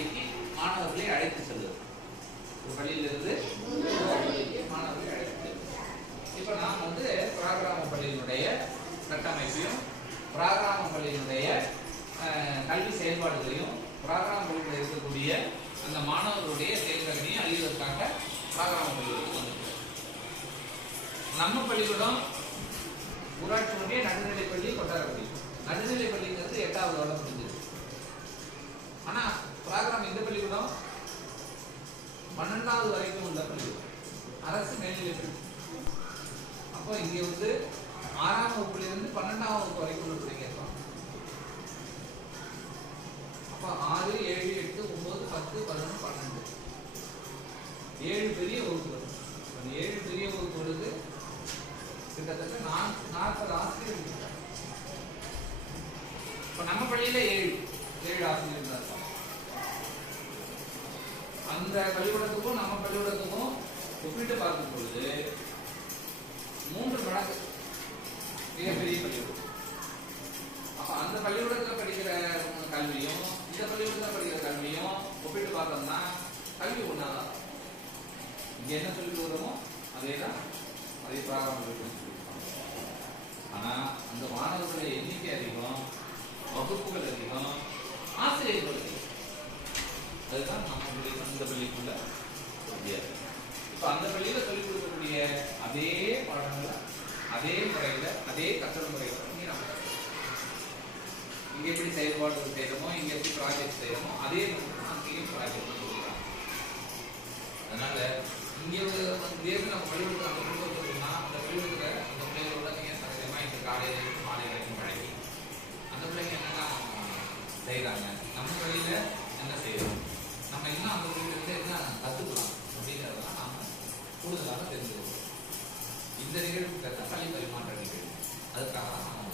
பள்ளிக்கு மாணவர்களை அழைத்து செல்வது. ஒரு பள்ளியிலிருந்து பள்ளிக்கு மாணவர்களை அழைத்து செல்வது. இப்போ நாம் வந்து பிராகிராம பள்ளியினுடைய கட்டமைப்பையும் பிராகிராம பள்ளியினுடைய கல்வி செயல்பாடுகளையும் பிராகிராம பள்ளியில் இருக்கக்கூடிய அந்த மாணவர்களுடைய செயல்திறனையும் அறிவதற்காக பிராகிராம பள்ளிகளுக்கு வந்துள்ளது. நம்ம பள்ளிக்கூடம் ஊராட்சி ஒன்றிய நடுநிலைப்பள்ளி கொட்டாரப்பள்ளி. நடுநிலைப்பள்ளிங்கிறது 8வது வருடம் முடிஞ்சது. ஆனா பிராகிராம் இந்த பள்ளிக்கூடம் 12வது வரைக்கும் உள்ள பள்ளிக்கூடம், அரசு மேல்நிலைப்பள்ளி. அப்போ இங்க வந்து 6ஆம் வகுப்புல இருந்து 12ஆம் வகுப்பு வரைக்கும் உள்ள பிள்ளைங்க இருப்பாங்க. அப்ப 6, 7, 8, 9, 10, 11, 12 7 பெரிய வகுப்புகள். அந்த 7 பெரிய வகுப்புகளுக்கு கிட்டத்தட்ட 40 ஆசிரியர்கள் இருக்காங்க. இப்ப நம்ம பள்ளியில 7 ஆசிரியர்கள் தான் இருக்காங்க. அந்த பள்ளிக்கூடத்துக்கும் நம்ம பள்ளிக்கூடத்துக்கும் ஒப்பிட்டு பார்க்கும் பொழுது 3 மடங்கு மிகப்பெரிய பள்ளிக்கூடம். அப்ப அந்த பள்ளிக்கூடத்தில் படிக்கிற கல்வியும் இந்த பள்ளிக்கூடத்தில் படிக்கிற கல்வியும் ஒப்பிட்டு பார்த்தோம்னா கல்வி ஒன்றாதான். இங்க என்ன சொல்லி கொடுக்குறோமோ அதேதான் அதே பிராரம்பம். ஆனா அந்த மாணவர்களுடைய எண்ணிக்கை அதிகம், வகுப்புகள் அதிகம், ஆசிரியர்கள் அதிகம். அதுதான் நம்ம இந்த பள்ளிக்குள்ள வித்தியாசம். இப்ப அந்த பள்ளியில சொல்லிக் கொடுக்கக்கூடிய அதே பாடங்களை அதே முறையில அதே கற்றல் முறையில இங்க எப்படி செயல்பாடு செய்யறோமோ, இங்க எப்படி ப்ராஜெக்ட் செய்யறோமோ அதே அங்கேயும் ப்ராஜெக்ட் கொடுக்குறாங்க. அதனால இங்க நம்ம பள்ளிக்கூடத்தில் அந்த பள்ளிக்கூடத்துக்குன்னா அந்த பள்ளிக்கூடத்துல அந்த பிள்ளைகளோட நீங்க சகஜமா இந்த காலையில இருந்து மாலை வரைக்கும் பழகி அந்த பிள்ளைங்க என்னென்ன செய்யறாங்க, நம்ம வழியில என்ன செய்யறோம், நம்ம இன்னும் அந்த பள்ளியிலிருந்து என்ன கத்துக்கலாம் அப்படிங்கிறதெல்லாம் நாம கூடுதலாக தெரிஞ்சுக்கிறோம். இந்த நிகழ்வு பள்ளி பரிமாற்ற நிகழ்வு அதுக்காக தான் நம்ம